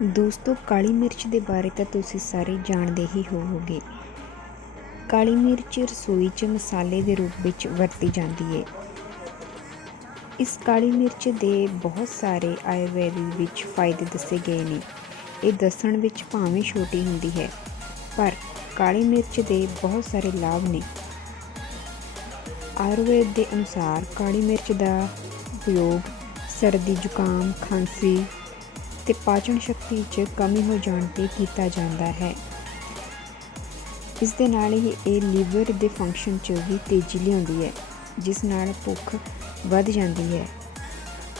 ਦੋਸਤੋ, ਕਾਲੀ ਮਿਰਚ ਦੇ ਬਾਰੇ ਤਾਂ ਤੁਸੀਂ ਸਾਰੇ ਜਾਣਦੇ ਹੀ ਹੋਵੋਗੇ। ਕਾਲੀ ਮਿਰਚ ਰਸੋਈ 'ਚ ਮਸਾਲੇ ਦੇ ਰੂਪ ਵਿੱਚ ਵਰਤੀ ਜਾਂਦੀ ਹੈ ਇਸ ਕਾਲੀ ਮਿਰਚ ਦੇ ਬਹੁਤ ਸਾਰੇ ਆਯੁਰਵੈਦ ਵਿੱਚ ਫਾਇਦੇ ਦੱਸੇ ਗਏ ਨੇ। ਇਹ ਦੱਸਣ ਵਿੱਚ ਭਾਵੇਂ ਛੋਟੀ ਹੁੰਦੀ ਹੈ, ਪਰ ਕਾਲੀ ਮਿਰਚ ਦੇ ਬਹੁਤ ਸਾਰੇ ਲਾਭ ਨੇ। ਆਯੁਰਵੇਦ ਦੇ ਅਨੁਸਾਰ ਕਾਲੀ ਮਿਰਚ ਦਾ ਉਪਯੋਗ ਸਰਦੀ ਜ਼ੁਕਾਮ, ਖਾਂਸੀ ਅਤੇ ਪਾਚਨ ਸ਼ਕਤੀ 'ਚ ਕਮੀ ਹੋ ਜਾਣ 'ਤੇ ਕੀਤਾ ਜਾਂਦਾ ਹੈ। ਇਸ ਦੇ ਨਾਲ ਹੀ ਇਹ ਲੀਵਰ ਦੇ ਫੰਕਸ਼ਨ 'ਚ ਵੀ ਤੇਜ਼ੀ ਲਿਆਉਂਦੀ ਹੈ, ਜਿਸ ਨਾਲ ਭੁੱਖ ਵੱਧ ਜਾਂਦੀ ਹੈ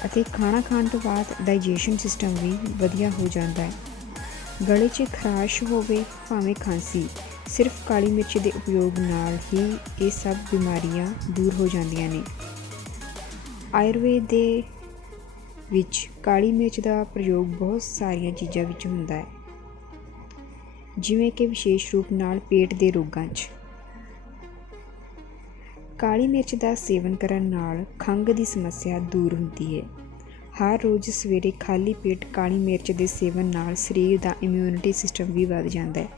ਅਤੇ ਖਾਣਾ ਖਾਣ ਤੋਂ ਬਾਅਦ ਡਾਈਜੈਸ਼ਨ ਸਿਸਟਮ ਵੀ ਵਧੀਆ ਹੋ ਜਾਂਦਾ ਹੈ। ਗਲੇ 'ਚ ਖਰਾਸ਼ ਹੋਵੇ ਭਾਵੇਂ ਖਾਂਸੀ, ਸਿਰਫ ਕਾਲੀ ਮਿਰਚ ਦੇ ਉਪਯੋਗ ਨਾਲ ਹੀ ਇਹ ਸਭ ਬਿਮਾਰੀਆਂ ਦੂਰ ਹੋ ਜਾਂਦੀਆਂ ਨੇ। ਆਯੁਰਵੇਦ ਦੇ ਵਿੱਚ ਕਾਲੀ ਮਿਰਚ ਦਾ ਪ੍ਰਯੋਗ ਬਹੁਤ ਸਾਰੀਆਂ ਚੀਜ਼ਾਂ ਵਿੱਚ ਹੁੰਦਾ ਹੈ। ਜਿਵੇਂ ਕਿ ਵਿਸ਼ੇਸ਼ ਰੂਪ ਨਾਲ ਪੇਟ ਦੇ ਰੋਗਾਂ 'ਚ। ਕਾਲੀ ਮਿਰਚ ਦਾ ਸੇਵਨ ਕਰਨ ਨਾਲ ਖੰਘ ਦੀ ਸਮੱਸਿਆ ਦੂਰ ਹੁੰਦੀ ਹੈ। ਹਰ ਰੋਜ਼ ਸਵੇਰੇ ਖਾਲੀ ਪੇਟ ਕਾਲੀ ਮਿਰਚ ਦੇ ਸੇਵਨ ਨਾਲ ਸਰੀਰ ਦਾ ਇਮਿਊਨਿਟੀ ਸਿਸਟਮ ਵੀ ਵੱਧ ਜਾਂਦਾ ਹੈ।